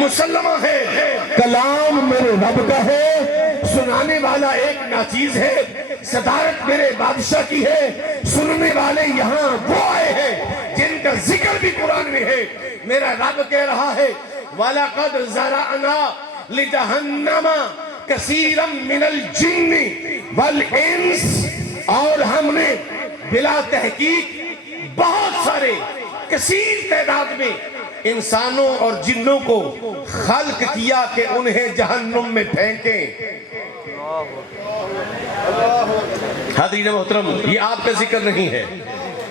مسلمہ ہے، کلام میرے رب کا ہے، سنانے والا ایک ناچیز ہے، صدارت میرے بادشاہ کی ہے، سننے والے یہاں وہ آئے ہیں جن کا ذکر بھی قرآن میں ہے۔ میرا رب کہہ رہا ہے وَلَقَدْ زَرَعْنَا لِجَهَنَّمَ كَثِيرًا مِنَ الْجِنِّ وَالْإِنسِ، اور ہم نے بلا تحقیق بہت سارے کثیر تعداد میں انسانوں اور جنوں کو خلق کیا کہ انہیں جہنم میں پھینکیں۔ حاضرین محترم، یہ آپ کا ذکر نہیں ہے،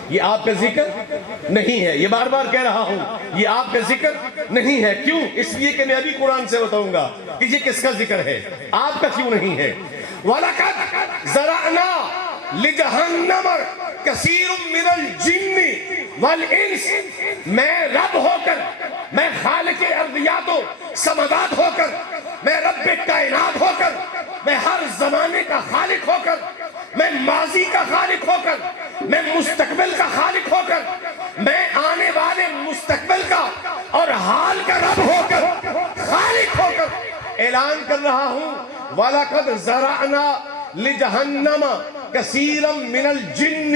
یہ آپ کا ذکر نہیں ہے، یہ بار بار کہہ رہا ہوں، یہ آپ کا ذکر نہیں ہے۔ کیوں؟ اس لیے کہ میں ابھی قرآن سے بتاؤں گا کہ یہ کس کا ذکر ہے، آپ کا کیوں نہیں ہے۔ وَلَقَدْ زَرَعْنَا لِجَهَنَّمَ كَثِيرٌ مِنَ الْجِنِّ وَالْإِنسِ، میں رب ہو کر، میں خالق ارضیات و سماوات ہو کر، میں رب کائنات ہو کر، میں ہر زمانے کا خالق ہو کر، میں ماضی کا خالق ہو کر، میں مستقبل کا خالق ہو کر، میں آنے والے مستقبل کا اور حال کا رب ہو کر، خالق ہو کر اعلان کر رہا ہوں وَلَقَدْ زَرَعْنَا لِجَهَنَّمَ کثیرا من الجن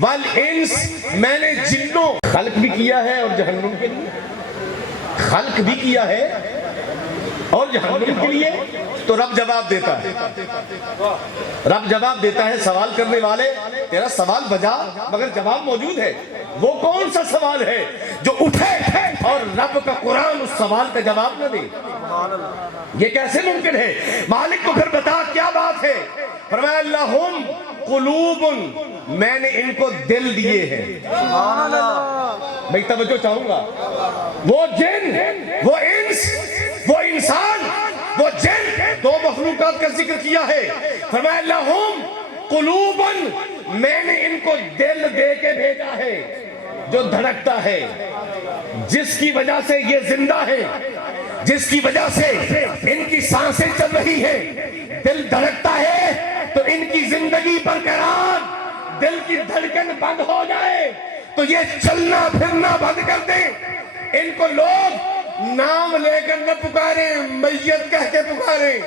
والانس، میں نے جنوں خلق بھی کیا ہے اور جہنم کے لیے، خلق بھی کیا ہے اور جہنم کے لیے۔ تو رب جواب دیتا ہے، رب جواب دیتا ہے سوال کرنے والے تیرا سوال بجا مگر جواب موجود ہے۔ وہ کون سا سوال ہے جو اٹھے اور رب کا قرآن اس سوال کا جواب نہ دے؟ یہ کیسے ممکن ہے؟ مالک کو پھر بتا کیا بات ہے؟ فرمایا لہم قلوب، میں نے ان کو دل دیے ہیں۔ میں توجہ چاہوں گا، وہ جن، وہ انس، وہ انسان، وہ جن، دو مخلوقات کا ذکر کیا ہے۔ فرمایا لہم قلوب، میں نے ان کو دل دے کے بھیجا ہے جو دھڑکتا ہے، جس کی وجہ سے یہ زندہ ہے، جس کی وجہ سے ان کی سانسیں چل رہی ہیں۔ دل دھڑکتا ہے تو ان کی زندگی برقرار، دل کی دھڑکن بند ہو جائے تو یہ چلنا پھرنا بند کر دیں۔ ان کو لوگ نام لے کر نہ پکاریں، میت کہہ کے پکاریں۔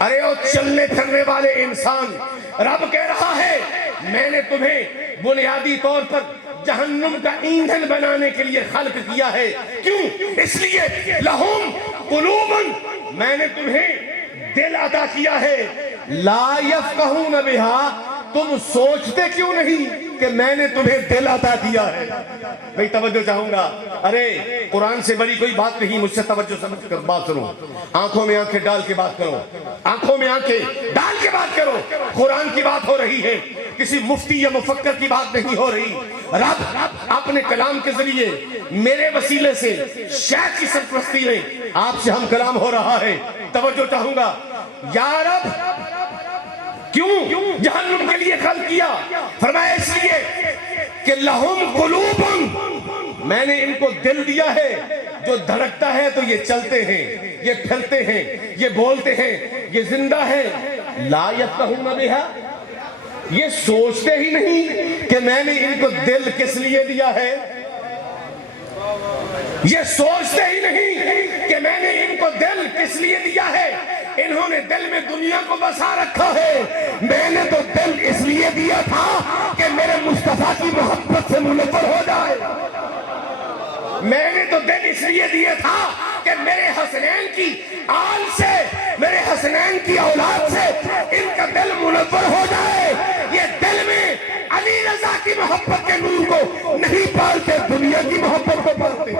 ارے او چلنے پھرنے والے انسان، رب کہہ رہا ہے میں نے تمہیں بنیادی طور پر جہنم کا ایندھن بنانے کے لیے خلق کیا ہے۔ کیوں؟ اس لیے لہم قلوب، میں نے تمہیں دل عطا کیا ہے، لا یفقہون بہا، تم سوچتے کیوں نہیں کہ میں نے تمہیں دل عطا کیا ہے؟ میں توجہ چاہوں گا، ارے قرآن سے بڑی کوئی بات نہیں، مجھ سے توجہ سمجھ کر بات کرو، آنکھوں میں آنکھیں ڈال کے بات کرو، آنکھوں میں آنکھیں ڈال کے بات کرو۔ قرآن کی بات ہو رہی ہے، کسی مفتی یا مفکر کی بات نہیں ہو رہی۔ رب اپنے کلام کے ذریعے میرے وسیلے سے شیخ کی سرپرستی میں آپ سے ہم کلام ہو رہا ہے۔ توجہ چاہوں گا، یا رب کیوں جہنم کے لیے خلق کیا؟ فرمایا اس لیے کہ لہم قلوب، میں نے ان کو دل دیا ہے جو دھڑکتا ہے تو یہ چلتے ہیں، یہ پھرتے ہیں، یہ بولتے ہیں، یہ زندہ ہے۔ لا یفقہون بہا، یہ سوچتے ہی نہیں کہ میں نے ان کو دل کس لیے دیا ہے، یہ سوچتے ہی نہیں کہ میں نے ان کو دل کس لیے دیا ہے۔ انہوں نے دل میں دنیا کو بسا رکھا ہے، میں نے تو دل اس لیے دیا تھا کہ میرے مصطفیٰ کی محبت سے منور ہو جائے، میں نے تو دل اس لیے دیا تھا کہ میرے حسنین کی آل سے، میرے حسنین کی اولاد سے ان کا دل منور ہو جائے۔ یہ دل میں علی رضا کی محبت کے نور کو نہیں پالتے، دنیا کی محبت کو پالتے۔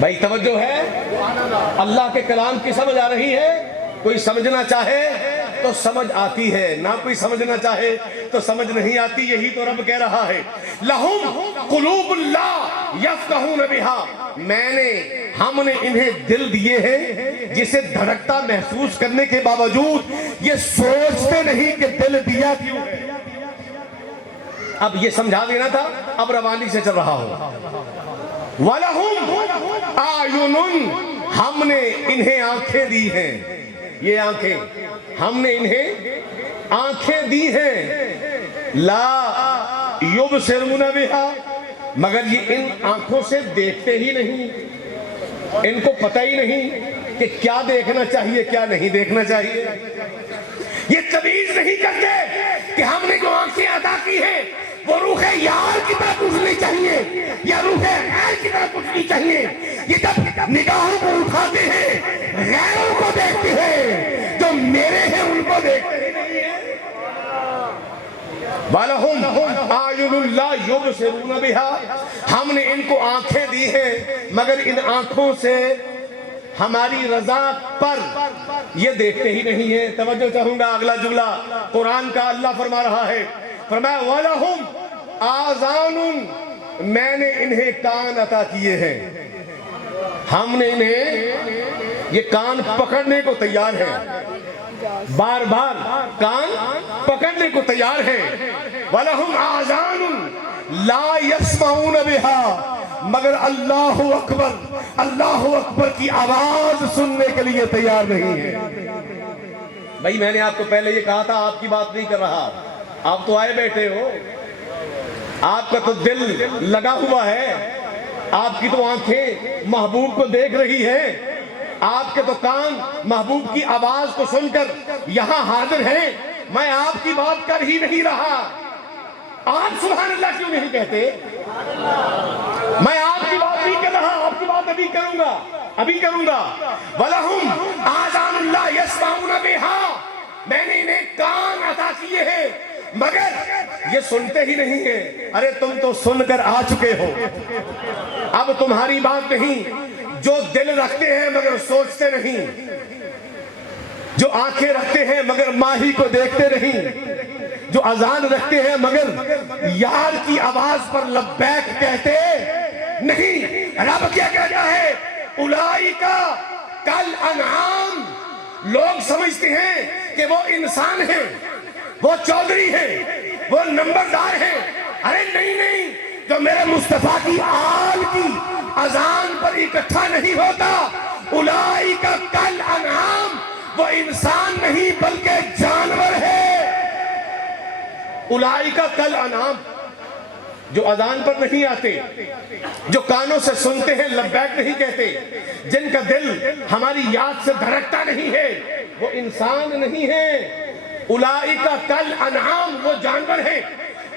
بھائی توجہ ہے، اللہ کے کلام کی سمجھ آ رہی ہے؟ کوئی سمجھنا چاہے تو سمجھ آتی ہے، نہ کوئی سمجھنا چاہے تو سمجھ نہیں آتی۔ یہی تو رب کہہ رہا ہے لہم قلوب لا یفقہون بہا، ہم نے انہیں دل دیے ہیں جسے دھڑکتا محسوس کرنے کے باوجود یہ سوچتے نہیں کہ دل دیا کیوں ہے۔ اب یہ سمجھا دینا تھا، اب روانی سے چل رہا ہوں۔ وَلَهُمْ أَعْيُنٌ، ہم نے انہیں آنکھیں دی ہیں، یہ آنکھیں ہم نے انہیں آنکھیں دی ہیں، لا يُبْصِرُونَ بِهَا، مگر یہ ان آنکھوں سے دیکھتے ہی نہیں، ان کو پتہ ہی نہیں کہ کیا دیکھنا چاہیے کیا نہیں دیکھنا چاہیے. یہ تمیز نہیں کرتے کہ ہم نے جو آنکھیں عطا کی ہیں وہ روح یار کی طرف اٹھنی چاہیے یا روح غیر کی طرف اٹھنی چاہیے. یہ جب نگاہوں کو اٹھاتے ہیں غیروں کو دیکھتے ہیں، جو میرے ہیں ان کو دیکھتے ہی نہیں ہیں. وَلَهُمْ أَعْيُنٌ لَا يُبْصِرُونَ بِهَا، ہم نے ان کو آنکھیں دی ہیں مگر ان آنکھوں سے ہماری رضا پر یہ دیکھتے ہی نہیں ہیں. توجہ چاہوں گا اگلا جملہ قرآن کا اللہ فرما رہا ہے، فرمایا وَلَهُمْ آذَانٌ، میں نے انہیں کان عطا کیے ہیں. ہم نے انہیں یہ کان پکڑنے کو تیار ہیں، بار بار کان پکڑنے کو تیار ہیں. وَلَهُمْ آذَانٌ لَا يَسْمَعُونَ بِهَا، مگر اللہ اکبر کی آواز سننے کے لیے تیار نہیں ہے. بھائی میں نے آپ کو پہلے یہ کہا تھا آپ کی بات نہیں کر رہا، آپ تو آئے بیٹھے ہو، آپ کا تو دل لگا ہوا ہے، آپ کی تو آنکھیں محبوب کو دیکھ رہی ہیں، آپ کے تو کان محبوب کی آواز کو سن کر یہاں حاضر ہیں. میں آپ کی بات کر ہی نہیں رہا، آپ سبحان اللہ کیوں نہیں کہتے؟ میں آپ کی بات نہیں کر رہا، آپ کی بات ابھی کروں گا. وَلَهُمْ آذَانٌ لَا يَسْمَعُونَ بِهَا، میں نے انہیں کان عطا کیے ہیں مگر یہ سنتے ہی نہیں ہیں. ارے تم تو سن کر آ چکے ہو، اب تمہاری بات نہیں. جو دل رکھتے ہیں مگر سوچتے نہیں، جو آنکھیں رکھتے ہیں مگر ماہی کو دیکھتے نہیں، جو اذان رکھتے ہیں مگر یار کی آواز پر لبیک کہتے نہیں. رب کیا کہتا ہے؟ اولئک کالانعام، لوگ سمجھتے ہیں کہ وہ انسان ہیں، وہ چودھری ہیں، وہ نمبردار ہیں. ارے نہیں، جو میرے مصطفیٰ کی آل کی اذان پر اکٹھا نہیں ہوتا، اولئک کالانعام، وہ انسان نہیں بلکہ جانور ہے. اولئک کالانعام، جو اذان پر نہیں آتے، جو کانوں سے سنتے ہیں لبیک نہیں کہتے، جن کا دل ہماری یاد سے دھڑکتا نہیں ہے، وہ انسان نہیں ہے. اولئک کالانعام، وہ جانور ہیں،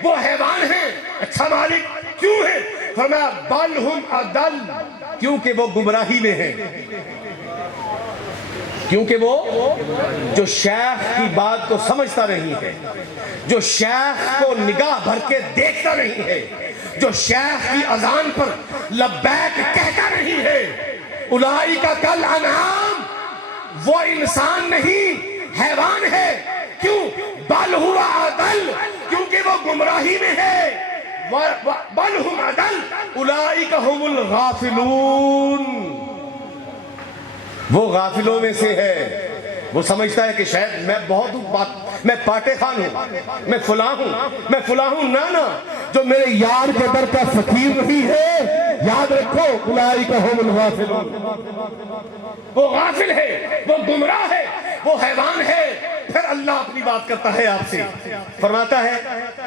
وہ حیوان ہیں. اچھا مالک کیوں ہیں؟ فرمایا بل ہم اضل، کیونکہ وہ گمراہی میں ہیں. کیونکہ وہ جو شیخ کی بات کو سمجھتا نہیں ہے، جو شیخ کو نگاہ بھر کے دیکھتا نہیں ہے، جو شیخ کی اذان پر لبیک کہتا نہیں ہے، اولئک کالانعام، وہ انسان نہیں حیوان ہے. کیوں؟ بل ہوا اضل، کیونکہ وہ گمراہی میں ہے. بل ہم اضل اولئک ہم الغافلون، وہ غافلوں میں سے ہے. وہ سمجھتا ہے کہ شاید میں بہت بات، میں پاٹے خان ہوں، میں فلاں ہوں. نا، جو میرے یار کے در کا فقیر نہیں ہے، یاد رکھو اولئک ہم الغافلون. وہ غافل ہے، وہ گمراہ ہے، وہ حیوان ہے. پھر اللہ اپنی بات کرتا ہے آپ سے، فرماتا ہے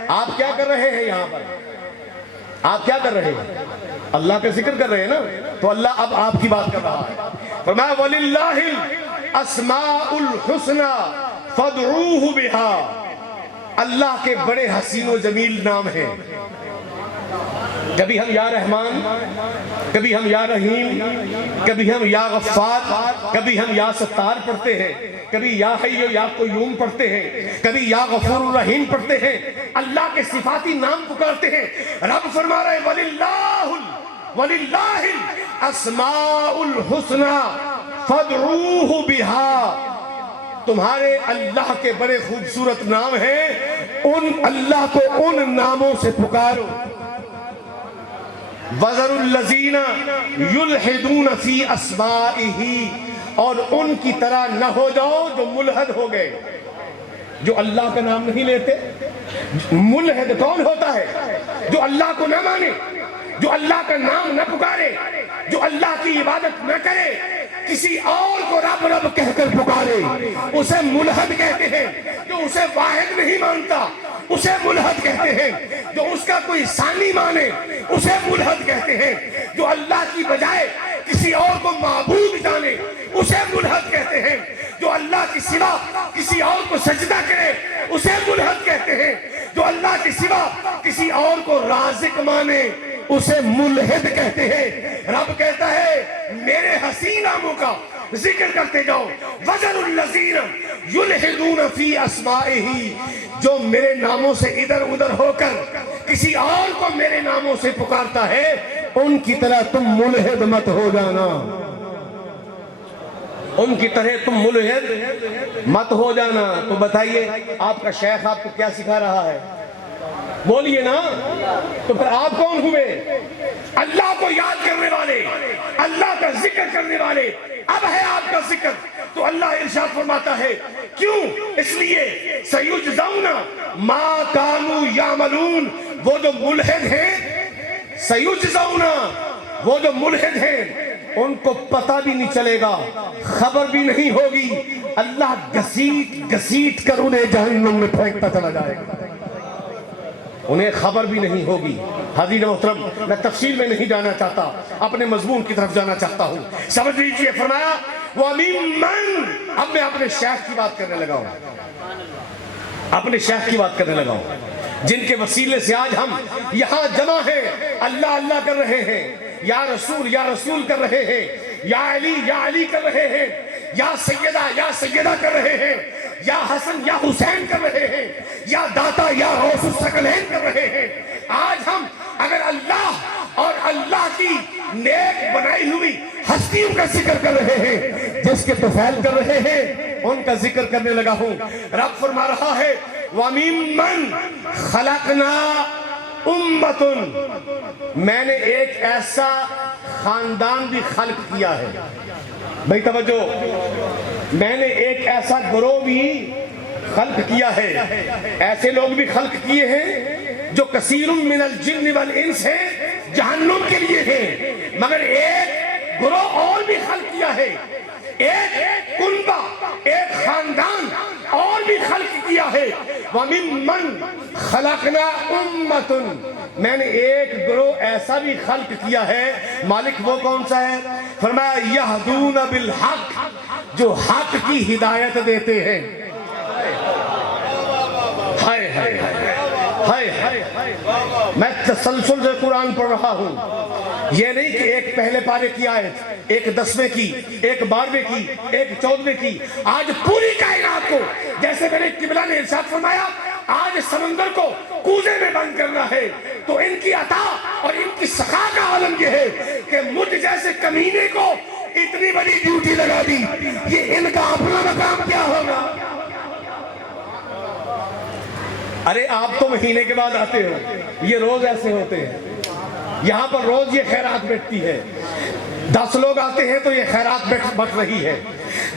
آپ کیا کر رہے ہیں یہاں پر؟ آپ کیا کر رہے ہیں؟ اللہ کا ذکر کر رہے ہیں نا. تو اللہ اب آپ کی بات کر رہا ہے. فرمایا وَلِلَّهِ الْأَسْمَاءُ الْحُسْنَى فَادْعُوهُ بِهَا، اللہ کے بڑے حسین و جمیل نام ہیں. کبھی ہم یا رحمان، کبھی ہم یا رحیم، کبھی ہم یا غفار، کبھی ہم یا ستار پڑھتے ہیں، کبھی یا حی و یا قیوم پڑھتے ہیں، کبھی یا غفور الرحیم پڑھتے ہیں. اللہ کے صفاتی نام پکارتے ہیں. رب فرما رہے وَلِلَّهِ الْأَسْمَاءُ الْحُسْنَى فَادْعُوهُ بِهَا، تمہارے اللہ کے بڑے خوبصورت نام ہیں، ان اللہ کو ان ناموں سے پکارو. وَذَرُوا الَّذِينَ يُلْحِدُونَ فِي أَسْمَائِهِ، اور ان کی طرح نہ ہو جاؤ جو ملحد ہو گئے، جو اللہ کا نام نہیں لیتے. ملحد کون ہوتا ہے؟ جو اللہ کو نہ مانے، جو اللہ کا نام نہ پکارے، جو اللہ کی عبادت نہ کرے، کسی اور کو رب رب کہہ کر پکارے، اسے ملحد کہتے ہیں. جو اسے واحد نہیں مانتا، اسے ملحد کہتے ہیں. جو اس کا کوئی ثانی مانے اسے ملحد کہتے ہیں. جو اللہ کی بجائے کسی اور کو معبود جانے اسے ملحد کہتے ہیں. جو اللہ کی سوا کسی اور کو سجدہ کرے اسے ملحد کہتے ہیں. جو اللہ کی سوا کسی اور کو رازق مانے اسے ملحد کہتے ہیں. رب کہتا ہے میرے حسین ناموں کا ذکر کرتے جاؤ. وَذَرُوا الَّذِينَ يُلْحِدُونَ فِي أَسْمَائِهِ. جو میرے ناموں سے ادھر ادھر ہو کر کسی اور کو میرے ناموں سے پکارتا ہے ان کی طرح تم ملحد مت ہو جانا. ان کی طرح تم ملحد مت ہو جانا. تو بتائیے آپ کا شیخ آپ کو کیا سکھا رہا ہے؟ بولیے نا. تو پھر آپ کون ہوئے؟ اللہ کو یاد کرنے والے, اللہ کا ذکر کرنے والے. اب ہے آپ کا ذکر تو اللہ ارشاد فرماتا ہے کیوں؟ اس لیے سیجزون ما کانوا یعملون. وہ جو ملحد ہیں, سیجزون, وہ جو ملحد ہیں ان کو پتہ بھی نہیں چلے گا, خبر بھی نہیں ہوگی. اللہ گھسیٹ گھسیٹ کر انہیں جہنم میں پھینکتا چلا جائے گا, انہیں خبر بھی نہیں ہوگی. حضرت محترم, میں تفصیل میں نہیں جانا چاہتا, اپنے مضمون کی طرف جانا چاہتا ہوں. سمجھ لیجئے, فرمایا وَمِمَّن. اب میں اپنے شیخ کی بات کرنے لگا ہوں, اپنے شیخ کی بات کرنے لگا ہوں جن کے وسیلے سے آج ہم یہاں جمع ہیں, اللہ اللہ کر رہے ہیں, یا رسول کر رہے ہیں, یا علی کر رہے ہیں, یا سیدہ کر رہے ہیں, یا حسن یا حسین کر رہے ہیں, یا داتا یا غوث الثقلین کر رہے ہیں. آج ہم اگر اللہ اور اللہ کی نیک بنائی ہوئی ہستیوں کا ذکر کر رہے ہیں, جس کے طفیل کر رہے ہیں, ان کا ذکر کرنے لگا ہوں. رب فرما رہا ہے وَمِمَّن خَلَقْنَا أُمَّةٌ. میں نے ایک ایسا خاندان بھی خلق کیا ہے. بھائی توجہ, میں نے ایک ایسا گروہ بھی خلق کیا ہے. ایسے لوگ بھی خلق کیے ہیں جو کثیر من الجن والانس ہیں, جہنم کے لیے ہیں. مگر ایک گروہ اور بھی خلق کیا ہے, ایک کنبہ, ایک خاندان اور بھی خلق کیا ہے. وَمِمَّن خَلَقْنَا أُمَّةٌ. میں نے ایک گروہ ایسا بھی خلق کیا ہے. مالک وہ کون سا ہے؟ فرمایا یہدون بالحق, جو حق کی ہدایت دیتے ہیں. ہائے ہائے ہائے ہائے, میں تسلسل سے قرآن پڑھ رہا ہوں. یہ نہیں کہ ایک پہلے پارے کی آیت, ایک 10ویں کی, ایک 12ویں کی, ایک 14ویں کی. آج پوری کائنات کو, جیسے میرے قبلہ نے ارشاد فرمایا, آج سمندر کو کوزے میں بند کرنا ہے. تو ان کی عطا اور ان کی سخا کا عالم یہ ہے کہ مجھ جیسے کمینے کو اتنی بڑی ڈیوٹی لگا دی. یہ ان کا اپنا مقام کیا ہوگا؟ ارے آپ تو مہینے کے بعد آتے ہو, یہ روز ایسے ہوتے ہیں. یہاں پر روز یہ خیرات بیٹھتی ہے. 10 لوگ آتے ہیں تو یہ خیرات بٹ رہی ہے.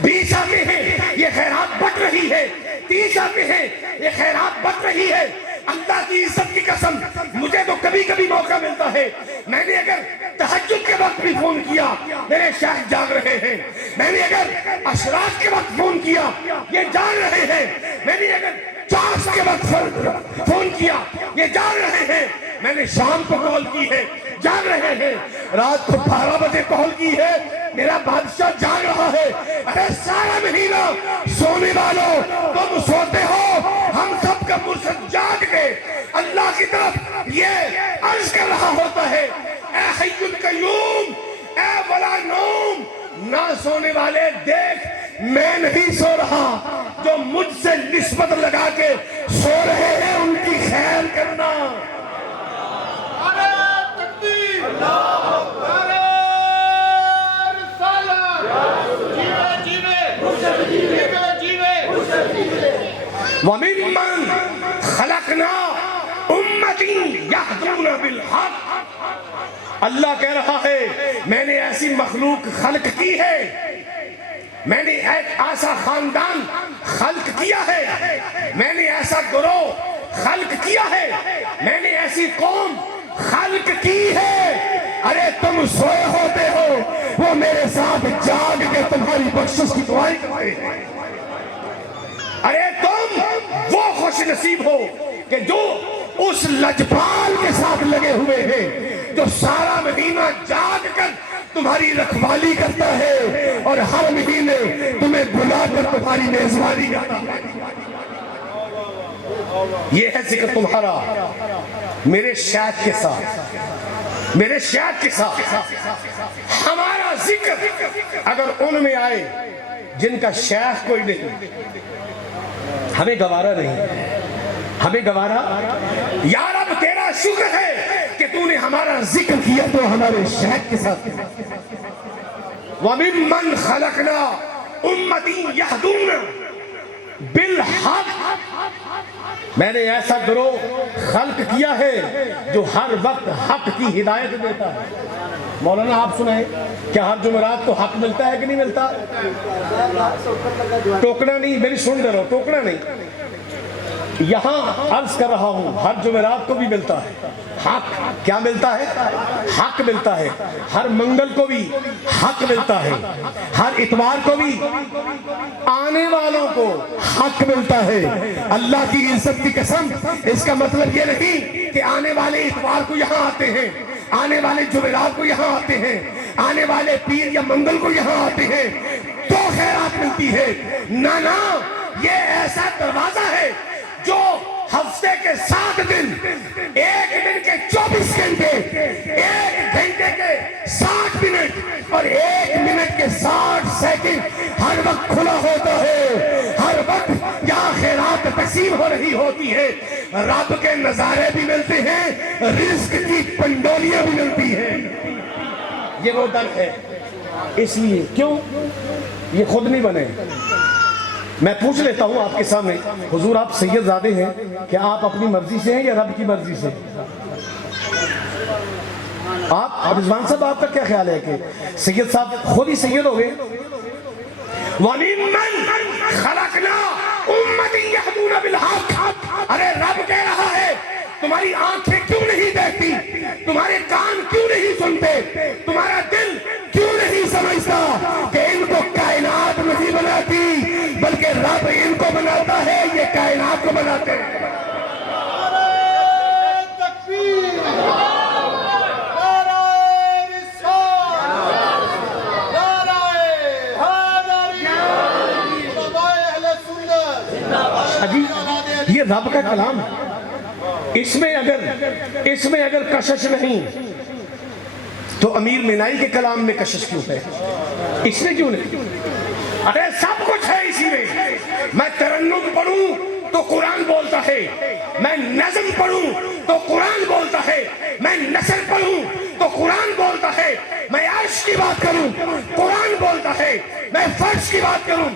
20 آتے ہیں یہ خیرات بٹ رہی ہے. 30 آتے ہیں یہ خیرات بٹ رہی ہے. اللہ کی عزت کی قسم, مجھے تو کبھی کبھی موقع ملتا ہے, میں نے اگر تہجد کے وقت بھی فون کیا, میرے شیخ جاگ رہے ہیں. میں نے اگر اشراق کے وقت فون کیا, یہ جاگ رہے ہیں. میں نے اگر چاس کے وقت فون کیا, یہ جاگ رہے ہیں. میں نے شام کو کال کی ہے, جاگ رہے ہیں. رات کو 12 بجے کال کی ہے, میرا بادشاہ جاگ رہا ہے. ارے سارا مہینہ سونے والوں تم سوتے ہو, ہم سب کا مرشد جاگ کے اللہ کی طرف یہ عرض کر رہا ہوتا ہے, اے حی القیوم, اے ولا نوم, نہ سونے والے دیکھ, میں نہیں سو رہا. جو مجھ سے نسبت لگا کے سو رہے ہیں ان کی خیر کرنا. وَمِمَّن خَلَقْنَا أُمَّةً يَهْدُونَ بِالْحَقِّ. اللہ کہہ رہا ہے میں نے ایسی مخلوق خلق کی ہے, میں نے ایک ایسا خاندان خلق کیا ہے, میں نے ایسا گروہ خلق کیا ہے, میں نے ایسی قوم خلق کی ہے. ارے تم سوئے ہوتے ہو, وہ میرے ساتھ جاگ کے تمہاری بخشش کی دعائیں کرتے ہیں. ارے تم وہ خوش نصیب ہو کہ جو اس لجپال کے ساتھ لگے ہوئے ہیں جو سارا مہینہ جاگ کر تمہاری رکھوالی کرتا ہے اور ہر مہینے تمہیں بلا کر تمہاری میزبانی کرتا ہے. یہ ہے ذکر تمہارا میرے شیخ کے ساتھ، میرے شیخ کے ساتھ. ہمارا ذکر اگر ان میں آئے جن کا شیخ کوئی نہیں، ہمیں گوارا نہیں، ہمیں گوارا. یا رب تیرا شکر ہے کہ تو نے ہمارا ذکر کیا تو ہمارے شیخ کے ساتھ. وَمِمَّنْ خَلَقْنَا أُمَّةً يَهْدُونَ بِالْحَقِّ، میں نے ایسا گروہ خلق کیا ہے جو ہر وقت حق کی ہدایت دیتا ہے. مولانا آپ سنیں، کیا ہر جمعرات کو حق ملتا ہے کہ نہیں ملتا؟ ٹوکنا نہیں، میری سن دے رہا ہوں، ٹوکنا نہیں. یہاں عرض کر رہا ہوں ہر جمعرات کو بھی ملتا ہے حق. کیا ملتا ہے؟ حق ملتا ہے. ہر منگل کو بھی حق ملتا ہے، ہر اتوار کو بھی آنے والوں کو حق ملتا ہے. اللہ کی عزت کی قسم، اس کا مطلب یہ نہیں کہ آنے والے اتوار کو یہاں آتے ہیں، آنے والے جمعرات کو یہاں آتے ہیں، آنے والے پیر یا منگل کو یہاں آتے ہیں تو خیرات ملتی ہے. نہ، یہ ایسا دروازہ ہے جو ہفتے کے 7 دن، ایک دن کے 24 گھنٹے، ایک گھنٹے کے 60 منٹ اور ایک منٹ کے 60 سیکنڈ ہر وقت کھلا ہوتا ہے. ہر وقت یہاں خیرات تقسیم ہو رہی ہوتی ہے. رب کے نظارے بھی ملتے ہیں، رزق کی پنڈولیاں بھی ملتی ہیں. یہ وہ در ہے. اس لیے کیوں یہ خود نہیں بنے؟ میں پوچھ لیتا ہوں آپ کے سامنے، حضور آپ سید زادے ہیں، کیا آپ اپنی مرضی سے ہیں یا رب کی مرضی سے؟ آپ رضوان صاحب، آپ کا کیا خیال ہے کہ سید صاحب خود ہی سید ہو گئے؟ وَمِمَّنْ خَلَقْنَا أُمَّةً يَهْدُونَ بِالْحَقِّ. ارے رب کہہ رہا ہے تمہاری آنکھیں کیوں نہیں دیکھتی، تمہارے کان کیوں نہیں سنتے، تمہارا دل کیوں نہیں سمجھتا کہ ان کو کائنات نہیں بناتی بلکہ رب ان کو بناتا ہے، یہ کائنات کو بناتے ہیں. یہ رب کا کلام ہے. اس میں اگر کشش نہیں تو امیر مینائی کے کلام میں کشش کیوں ہے؟ اس میں کیوں نہیں؟ ارے سب کچھ ہے اسی میں. میں ترنم پڑھوں تو قرآن بولتا ہے، میں نظم پڑھوں تو قرآن بولتا ہے، میں نثر پڑھوں تو قرآن بولتا ہے، میں عرش کی بات کروں قرآن بولتا ہے، میں فرش کی بات کروں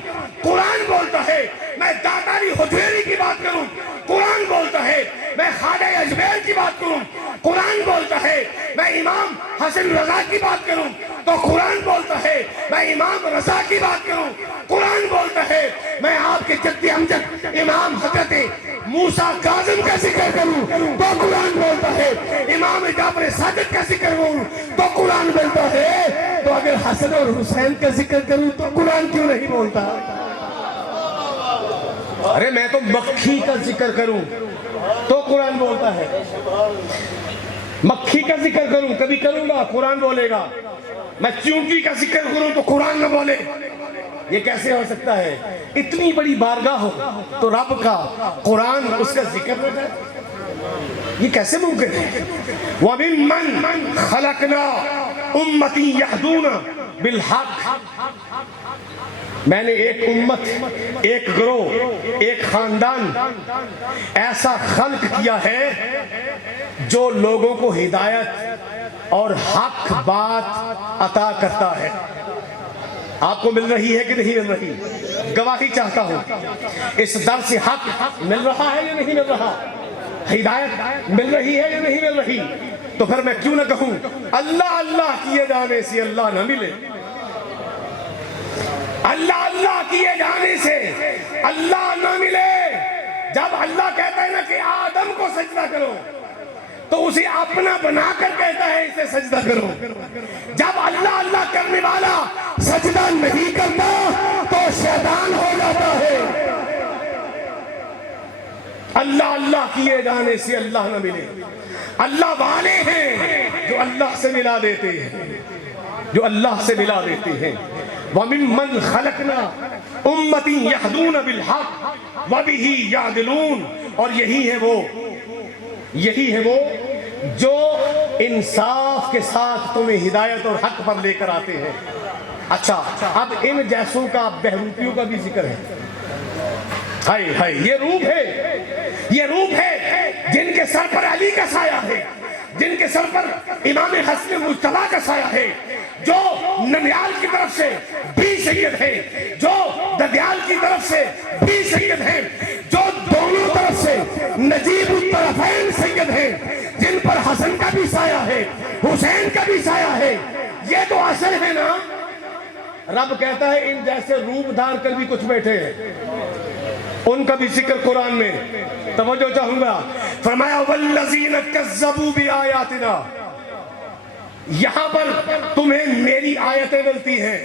قرآن بولتا ہے، میں داتاری حجویری کی بات کروں قرآن بولتا ہے، میں خواجہ اجمیل کی بات کروں قرآن بولتا ہے، میں امام حسن رضا کی بات کروں تو قرآن بولتا ہے، میں امام رضا کی بات کروں قرآن بولتا ہے، میں آپ کے جد امجد امام حضرت موسیٰ کاظم کا ذکر کروں تو قرآن بولتا ہے، امام جعفر صادق کا ذکر کروں تو قرآن بولتا ہے. تو اگر حسن اور حسین کا ذکر کروں تو قرآن کیوں نہیں بولتا؟ ارے میں تو مکھی کا ذکر کروں تو قرآن بولتا ہے. مکھی کا ذکر کروں کبھی کروں گا قرآن بولے گا، میں چونٹی کا ذکر کروں تو قرآن نہ بولے. یہ کیسے ہو سکتا ہے؟ اتنی بڑی بارگاہ ہو تو رب کا قرآن اس کا ذکر نہ کرے، یہ کیسے ممکن ہے؟ وَمِمَّنْ خَلَقْنَا أُمَّةً يَهْدُونَ بِالْحَقِّ. میں نے ایک امت، ایک گروہ، ایک خاندان ایسا خلق کیا ہے جو لوگوں کو ہدایت اور حق بات عطا کرتا ہے. آپ کو مل رہی ہے کہ نہیں مل رہی؟ گواہی چاہتا ہوں اس در سے حق مل رہا ہے یا نہیں مل رہا؟ ہدایت مل رہی ہے یا نہیں مل رہی؟ تو پھر میں کیوں نہ کہوں اللہ اللہ کیے جانے سے اللہ نہ ملے، اللہ اللہ کیے جانے سے اللہ نہ ملے. جب اللہ کہتا ہے نا کہ آدم کو سجدہ کرو تو اسے اپنا بنا کر کہتا ہے اسے سجدہ کرو. جب اللہ اللہ کرنے والا سجدہ نہیں کرتا تو شیطان ہو جاتا ہے. اللہ اللہ کیے جانے سے اللہ نہ ملے. اللہ والے ہیں جو اللہ سے ملا دیتے ہیں, جو اللہ سے ملا دیتے ہیں. وَمِمَّنْ خَلَقْنَا أُمَّةٍ يَهْدُونَ بِالْحَقِّ وَبِهِ يَعْدِلُونَ, اور یہی ہے وہ جو انصاف کے ساتھ تمہیں ہدایت اور حق پر لے کر آتے ہیں. اچھا, اب ان جیسوں کا بہروپیوں کا بھی ذکر ہے. ہائے ہائے, یہ روپ ہے جن کے سر پر علی کا سایہ ہے, جن کے سر پر امام حسن مجتبیٰ کا سایہ ہے, جو ننیال کی طرف سے بھی سید ہے, جو ددیال کی طرف سے بھی سید ہے, جو دونوں طرف سے نجیب الطرفین سید ہے, جن پر حسن کا بھی سایہ ہے, حسین کا بھی سایہ ہے. یہ تو اصل ہے نا. رب کہتا ہے ان جیسے روپ دھار کر بھی کچھ بیٹھے ہیں, ان کا بھی ذکر قرآن میں. توجہ چاہوں گا, فرمایا والذین کذبوا بآیاتنا, یہاں پر تمہیں میری آیتیں ملتی ہیں.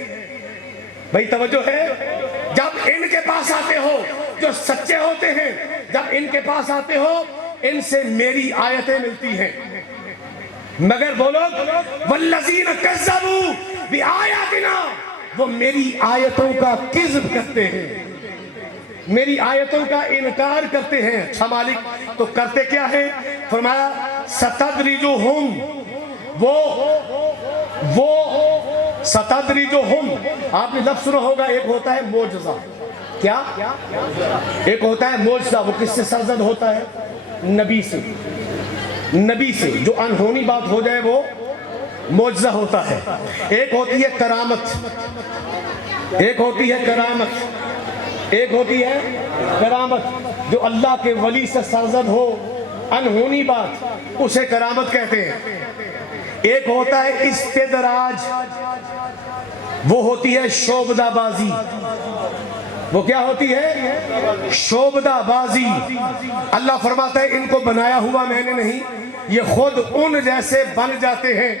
بھئی توجہ ہے, جب ان کے پاس آتے ہو جو سچے ہوتے ہیں, جب ان کے پاس آتے ہو ان سے میری آیتیں ملتی ہیں. مگر وہ لوگ والذین کذبوا بآیاتنا, وہ میری آیتوں کا کذب کرتے ہیں, میری آیتوں کا انکار کرتے ہیں. اچھا مالک تو کرتے کیا ہے؟ فرمایا ستدرجہم, وہ ستدرجہم, آپ نے لفظ سنا ہوگا, ایک ہوتا ہے معجزہ. کیا؟ ایک ہوتا ہے معجزہ, وہ کس سے سرزد ہوتا ہے؟ نبی سے. نبی سے جو انہونی بات ہو جائے وہ معجزہ ہوتا ہے. ایک ہوتی ہے کرامت, ایک ہوتی ہے کرامت, ایک ہوتی ہے کرامت جو اللہ کے ولی سے سرزد ہو, انہونی بات, اسے کرامت کہتے ہیں. ایک ہوتا ہے استدراج, وہ ہوتی ہے شعبدہ بازی. وہ کیا ہوتی ہے؟ شعبدہ بازی. اللہ فرماتا ہے ان کو بنایا ہوا میں نے نہیں, یہ خود ان جیسے بن جاتے ہیں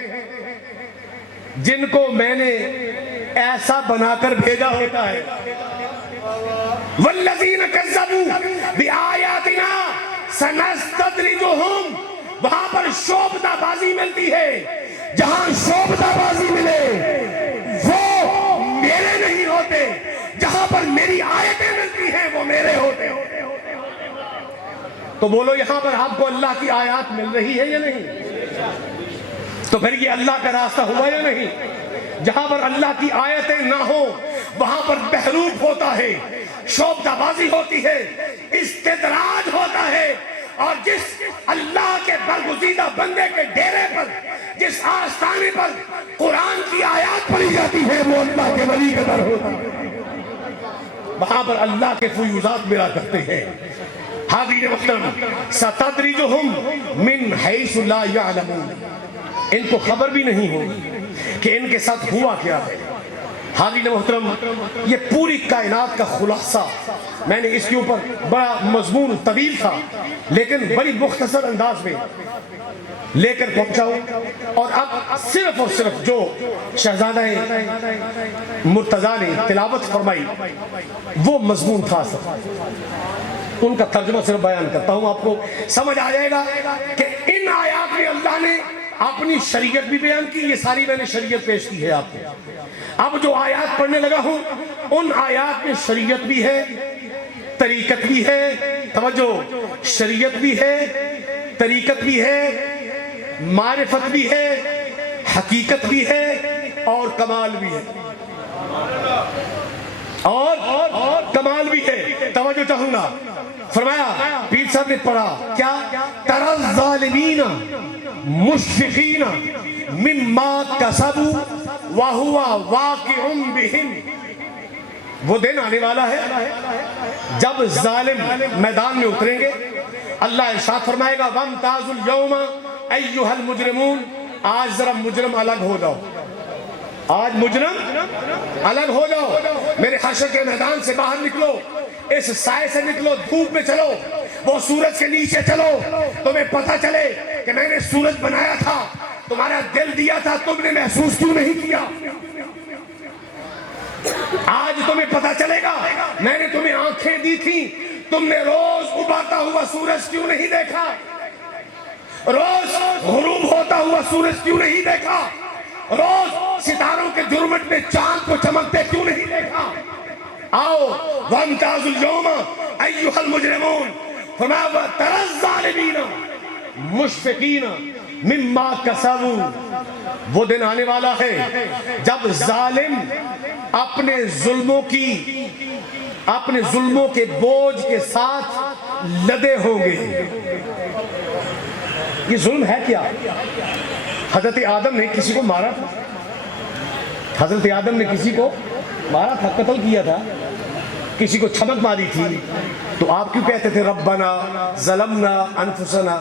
جن کو میں نے ایسا بنا کر بھیجا ہوتا ہے. والذین کذبوا بآیاتنا سنستدرجہم, وہاں پر شعبدہ بازی ملتی ہے. جہاں شعبدہ بازی ملے وہ میرے نہیں ہوتے, جہاں پر میری آیتیں ملتی ہیں وہ میرے ہوتے. تو بولو یہاں پر آپ کو اللہ کی آیات مل رہی ہے یا نہیں؟ تو پھر یہ اللہ کا راستہ ہوا یا نہیں؟ جہاں پر اللہ کی آیتیں نہ ہو وہاں پر بہروپ ہوتا ہے, شعبدہ بازی ہوتی ہے, استدراج ہوتا ہے. اور جس اللہ کے برگزیدہ بندے کے ڈیرے پر, جس آستانے پر قرآن کی آیات پڑھی جاتی ہے وہ اللہ کے ولی کا در ہوتا ہے, وہاں پر اللہ کے فیوزات ملا کرتے ہیں. حاضرین محترم, ستدرجہم من حیث لا یعلمون, ان کو خبر بھی نہیں ہوگی کہ ان کے ساتھ ہوا کیا ہے. حاضرین محترم, یہ پوری کائنات کا خلاصہ میں نے اس کے اوپر بڑا مضمون طویل تھا لیکن بڑی مختصر انداز میں لے کر پہنچاؤں. اور اب صرف اور صرف جو شہزادہ مرتضیٰ نے تلاوت فرمائی وہ مضمون تھا, ان کا ترجمہ صرف بیان کرتا ہوں, آپ کو سمجھ آ جائے گا کہ ان آیات میں اللہ نے اپنی شریعت بھی بیان کی. یہ ساری میں نے شریعت پیش کی ہے آپ کو. اب جو آیات پڑھنے لگا ہوں ان آیات میں شریعت بھی ہے, طریقت بھی ہے, توجہ, شریعت بھی ہے, طریقت بھی ہے, معرفت بھی ہے, حقیقت بھی ہے اور کمال بھی ہے, اور کمال بھی ہے. توجہ چاہوں گا, فرمایا پیر صاحب نے پڑھا کیا, تری الظالمین مشفقین مما کسبوا وہو واقع بہم. وہ دن آنے والا ہے جب ظالم میدان میں اتریں گے. اللہ ارشاد فرمائے گا وامتازوا اليوم ایھا المجرمون, آج ذرا مجرم الگ ہو جاؤ, آج مجرم الگ ہو جاؤ, میرے حشر کے میدان سے باہر نکلو, اس سائے سے نکلو, دھوپ میں چلو, وہ سورج کے نیچے چلو, تمہیں پتہ چلے کہ میں نے سورج بنایا تھا, تمہارا دل دیا تھا, تم نے محسوس کیوں نہیں کیا؟ آج تمہیں پتہ چلے گا میں نے تمہیں آنکھیں دی تھی, تم نے روز ابھرتا ہوا سورج کیوں نہیں دیکھا؟ روز غروب ہوتا ہوا سورج کیوں نہیں دیکھا؟ روز ستاروں کے جرمٹ میں چاند کو چمکتے کیوں نہیں دیکھا؟ آؤ وَامْتَازُوا الْيَوْمَ أَيُّهَا الْمُجْرِمُونَ فرمایا وَتَرَى الظَّالِمِينَ مُشْفِقِينَ مِمَّا كَسَبُوا وہ دن آنے والا ہے جب ظالم اپنے ظلموں کے بوجھ کے ساتھ لدے ہوں گے۔ یہ ظلم ہے کیا؟ حضرت آدم نے کسی کو مارا تھا، حضرت آدم نے کسی کو مارا تھا، قتل کیا تھا، کسی کو چھمک ماری تھی، تو آپ کیوں کہتے تھے ربنا ظلمنا انفسنا،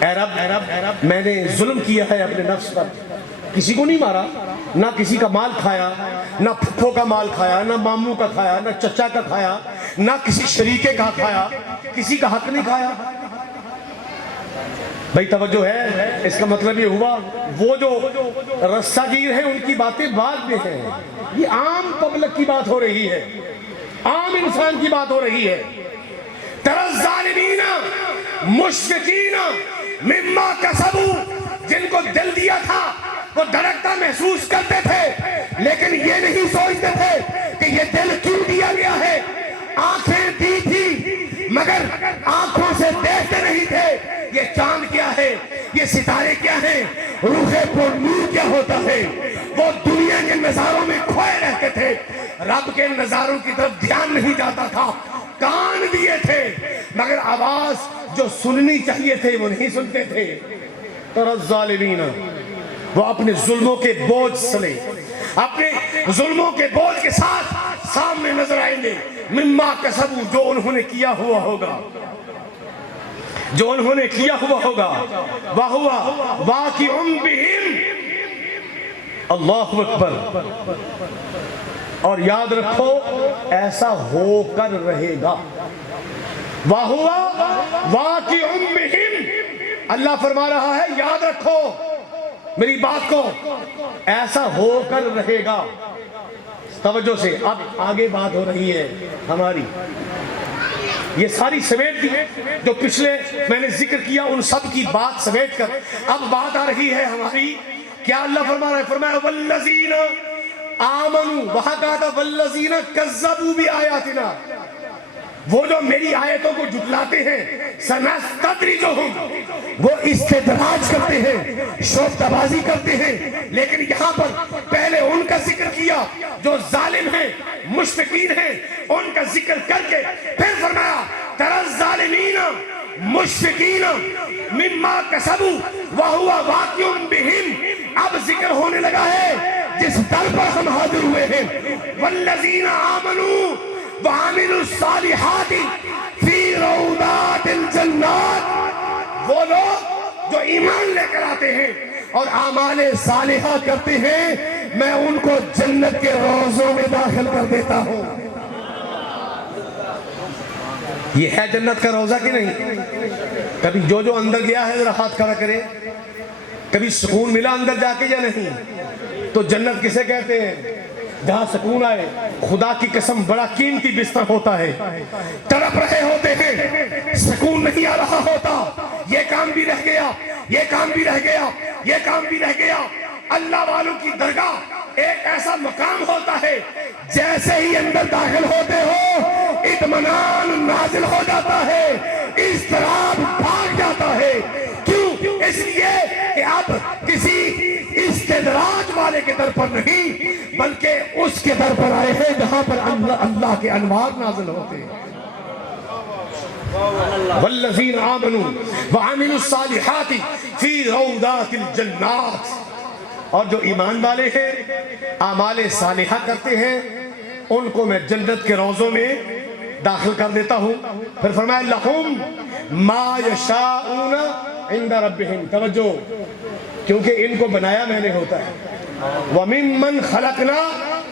اے رب میں نے ظلم کیا ہے اپنے نفس پر؟ کسی کو نہیں مارا، نہ کسی کا مال کھایا، نہ پھپھو کا مال کھایا، نہ ماموں کا کھایا، نہ چچا کا کھایا، نہ کسی شریکے کا کھایا، کسی کا حق نہیں کھایا۔ بھائی توجہ ہے، اس کا مطلب یہ ہوا وہ جو رسہ گیر ہیں ان کی باتیں بعد میں ہیں، یہ عام پبلک کی بات ہو رہی ہے، عام انسان کی بات ہو رہی ہے۔ تَرَى الظَّالِمِينَ مُشْفِقِينَ مِمَّا كَسَبُوا جن کو دل دیا تھا وہ دھڑکتا محسوس کرتے تھے، لیکن یہ نہیں سوچتے تھے کہ یہ دل کیوں دیا گیا ہے۔ آنکھیں دی تھی مگر آنکھوں سے دیکھتے نہیں تھے یہ چاند کیا ہے، یہ ستارے کیا ہیں، روح پر نور کیا ہوتا ہے۔ وہ دنیا کے نظاروں میں کھوئے رہتے تھے، رب کے نظاروں کی طرف دھیان نہیں جاتا تھا، کان دیے تھے مگر آواز جو سننی چاہیے تھے وہ نہیں سنتے تھے۔ تَرَى الظَّالِمِينَ وہ اپنے ظلموں کے بوجھ سلے، اپنے ظلموں کے بوجھ کے ساتھ سامنے نظر آئیں گے، مما کسبوا جو انہوں نے کیا ہوا ہوگا، جو انہوں نے کیا ہوا ہوگا، وَهُوَ وَاقِعٌ بِهِمْ اللہ اکبر۔ اور یاد رکھو ایسا ہو کر رہے گا، وَهُوَ وَاقِعٌ بِهِمْ اللہ فرما رہا ہے یاد رکھو میری بات کو، ایسا ہو کر رہے گا۔ توجہ سے اب آگے بات ہو رہی ہے ہماری، یہ ساری سمیٹ دی جو پچھلے میں نے ذکر کیا ان سب کی بات سمیٹ کر اب بات آ رہی ہے ہماری۔ کیا اللہ فرما رہا ہے؟ فرمایا والذین آمنوا، وہاں کہا تھا والذین کذبوا بآیاتنا، وہ جو میری آیتوں کو جھٹلاتے ہیں، سنستدرجہم وہ استدراج کرتے ہیں، شوخ بازی کرتے ہیں، لیکن یہاں پر پہلے ان کا ذکر کیا جو ظالم ہیں، مشفقین ہیں، ان کا ذکر کر کے پھر فرمایا تَرَى الظَّالِمِينَ مُشْفِقِينَ مِمَّا كَسَبُوا وَهُوَ وَاقِعٌ بِهِمْ اب ذکر ہونے لگا ہے جس در پر ہم حاضر ہوئے ہیں، وَالَّذِينَ آمَنُوا وَعَمِلُوا الصَّالِحَاتِ فِي رَوْضَاتِ الْجَنَّاتِ وہ لوگ جو ایمان لے کر آتے ہیں اور اعمال صالحہ کرتے ہیں میں ان کو جنت کے روضوں میں داخل کر دیتا ہوں۔ یہ ہے جنت کا روضہ کہ نہیں؟ کبھی جو اندر گیا ہے ذرا ہاتھ کھڑا کرے، کبھی سکون ملا اندر جا کے یا نہیں؟ تو جنت کسے کہتے ہیں؟ جہاں سکون آئے، خدا کی قسم بڑا قیمتی بستر ہوتا ہے، تڑپ رہے ہوتے ہیں، سکون نہیں آ رہا ہوتا، یہ کام بھی رہ گیا، یہ کام بھی رہ گیا، یہ کام بھی رہ گیا۔ اللہ والوں کی درگاہ ایک ایسا مقام ہوتا ہے جیسے ہی اندر داخل ہوتے ہو اطمینان نازل ہو جاتا ہے، اضطراب بھاگ جاتا ہے۔ کیوں؟ اس لیے کہ اب کسی استدراج والے کے در پر نہیں بلکہ اس کے در پر آئے ہیں جہاں پر اللہ کے انوار نازل ہوتے ہیں۔ والذین آمنوا وعملوا الصالحات فی روضات الجنات اور جو ایمان والے ہیں اعمال صالحہ کرتے ہیں ان کو میں جنت کے روضوں میں داخل کر دیتا ہوں۔ پھر فرمایا لہم ما یشاءون عند ربہم توجہ کیونکہ ان کو بنایا میں نے ہوتا ہے۔ وَمِمَّنْ خَلَقْنَا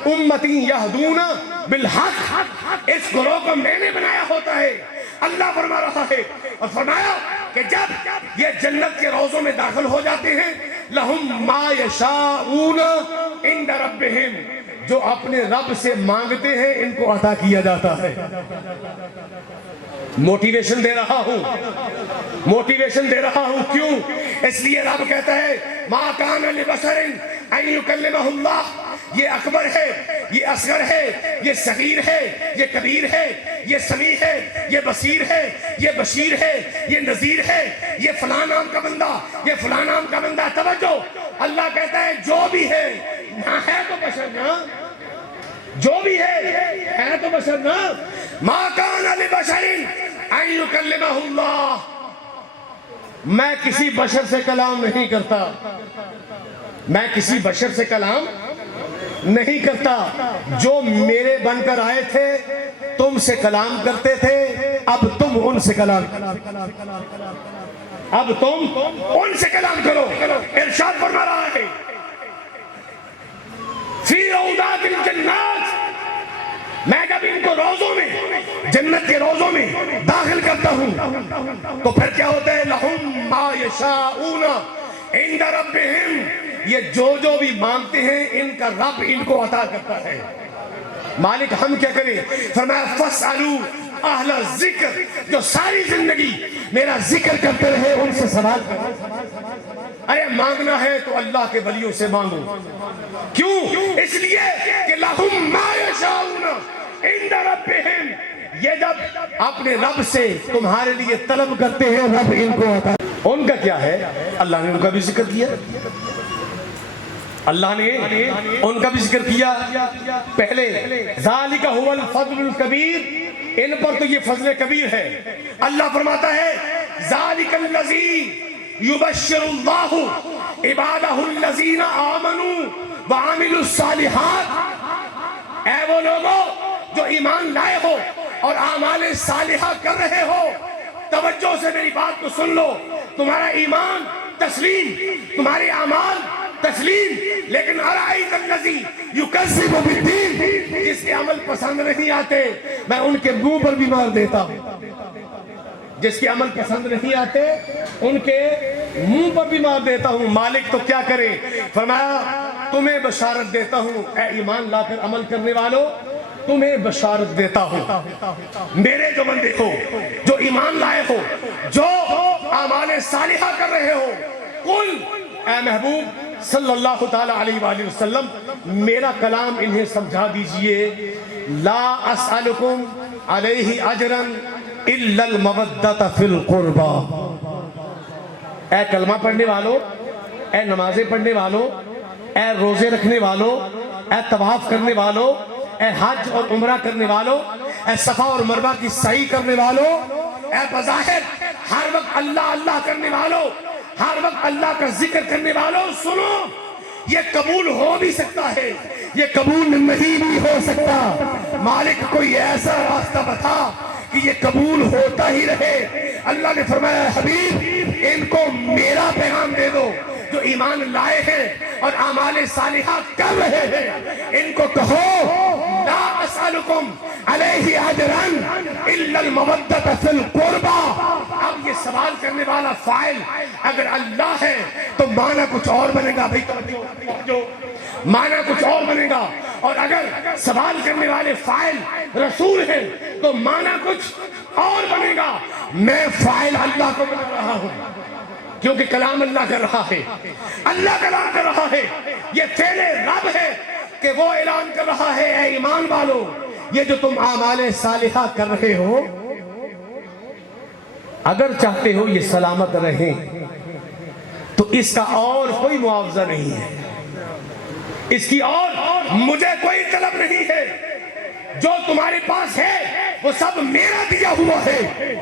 أُمَّتٍ يَهْدُونَ بِالْحَقِّ اس گروہ کو میں نے بنایا ہوتا ہے، اللہ فرما رہا ہے۔ اور فرمایا کہ جب یہ جنت کے روضوں میں داخل ہو جاتے ہیں لَهُمْ مَا يَشَاءُونَ عِنْدَ رَبِّهِمْ جو اپنے رب سے مانگتے ہیں ان کو عطا کیا جاتا ہے۔ موٹیویشن دے رہا ہوں، موٹیویشن دے رہا ہوں، کیوں؟ اس لیے رب کہتا ہے ما کان لبشر ان یکلمہ اللہ، یہ اکبر ہے، یہ اصغر ہے، یہ صغیر ہے، یہ کبیر ہے، یہ سمیع ہے، یہ بصیر ہے، یہ بشیر ہے، یہ نذیر ہے، یہ فلاں نام کا بندہ، یہ فلاں نام کا بندہ۔ توجہ، اللہ کہتا ہے جو بھی ہے، نہ ہے تو بشر نہ، جو بھی ہے تو بشر نہ۔ ما کان لبشر ان یکلمہ اللہ، میں کسی بشر سے کلام نہیں کرتا، میں کسی بشر سے کلام نہیں کرتا، جو میرے بن کر آئے تھے تم سے کلام کرتے تھے، اب تم ان سے کلام اب تم ان سے کلام کرو۔ ارشاد فرما رہا ہے فی روضات الجنات، میں جب ان کو روضوں میں، جنت کے روضوں میں داخل کرتا ہوں تو پھر کیا ہوتا ہے؟ لہم ما یشاؤون عند ربہم، یہ جو بھی مانگتے ہیں ان کا رب ان کو عطا کرتا ہے۔ مالک ہم کیا کریں؟ فرمایا فَاسْأَلُوا اہل ذکر، جو ساری زندگی میرا ذکر کرتے رہے ان سے سوال کریں۔ ارے مانگنا ہے تو اللہ کے ولیوں سے مانگو، کیوں؟ اس لیے کہ لہم ما یشاؤون عند ربہم، یہ جب اپنے رب سے تمہارے لیے طلب کرتے ہیں رب ان کو عطا۔ ان کا کیا ہے؟ اللہ نے ان کا بھی ذکر کیا، اللہ نے ان کا بھی ذکر کیا پہلے۔ ذالک هو الفضل الکبیر، ان پر تو یہ فضل کبیر ہے۔ اللہ فرماتا ہے ذالک الذی یبشر اللہ عبادہ الذین آمنوا وعملوا الصالحات، اے وہ لوگوں جو ایمان لائے ہو اور اعمال صالحہ کر رہے ہو، توجہ سے میری بات کو سن لو، تمہارا ایمان تسلیم، تمہارے اعمال تسلیم، لیکن ارائیت الذی یکذب بالدین، جس کے عمل پسند نہیں آتے میں ان کے منہ پر بھی مار دیتا ہوں، جس کے عمل پسند نہیں آتے ان کے منہ پر بھی مار دیتا ہوں۔ مالک تو کیا کرے؟ فرمایا تمہیں بشارت دیتا ہوں اے ایمان لا کر عمل کرنے والوں، تمہیں بشارت دیتا ہوں، میرے جو بندے ہو، جو ایمان لائے ہو، جو اعمال صالحہ کر رہے ہو، قل، اے محبوب صلی اللہ تعالیٰ علیہ وآلہ وسلم میرا کلام انہیں سمجھا دیجئے، لا اسألکم علیہ اجرا الا المودۃ فی القربى، اے کلمہ پڑھنے والوں، اے نمازیں پڑھنے والوں، اے روزے رکھنے والوں، اے طواف کرنے والوں، اے حج اور عمرہ کرنے والوں، اے صفا اور مروہ کی سعی کرنے والوں، اے بظاہر ہر وقت اللہ اللہ کرنے والوں، ہر وقت اللہ کا ذکر کرنے والوں، سنو، یہ قبول ہو بھی سکتا ہے، یہ قبول نہیں بھی ہو سکتا۔ مالک کوئی ایسا راستہ بتا کہ یہ قبول ہوتا ہی رہے۔ اللہ نے فرمایا حبیب ان کو میرا پیغام دے دو، جو ایمان لائے ہیں اور اعمال صالحہ کر رہے ہیں، ان کو کہو لا اسألکم علیہ اجرا الا المودۃ فی القربى۔ اب یہ سوال کرنے والا فاعل اگر اللہ ہے تو معنی کچھ اور بنے گا، بھائی توجہ، معنی کچھ اور بنے گا، اور اگر سوال کرنے والے فاعل رسول ہیں تو معنی کچھ اور بنے گا۔ میں فاعل اللہ کو بنا رہا ہوں کیونکہ کلام اللہ کر رہا ہے، اللہ کلام کر رہا ہے، یہ فعل رب ہے کہ وہ اعلان کر رہا ہے اے ایمان والو، یہ جو تم اعمال صالحہ کر رہے ہو اگر چاہتے ہو یہ سلامت رہیں تو اس کا اور کوئی معاوضہ نہیں ہے، اس کی اور مجھے کوئی طلب نہیں ہے، جو تمہارے پاس ہے وہ سب میرا دیا ہوا ہے۔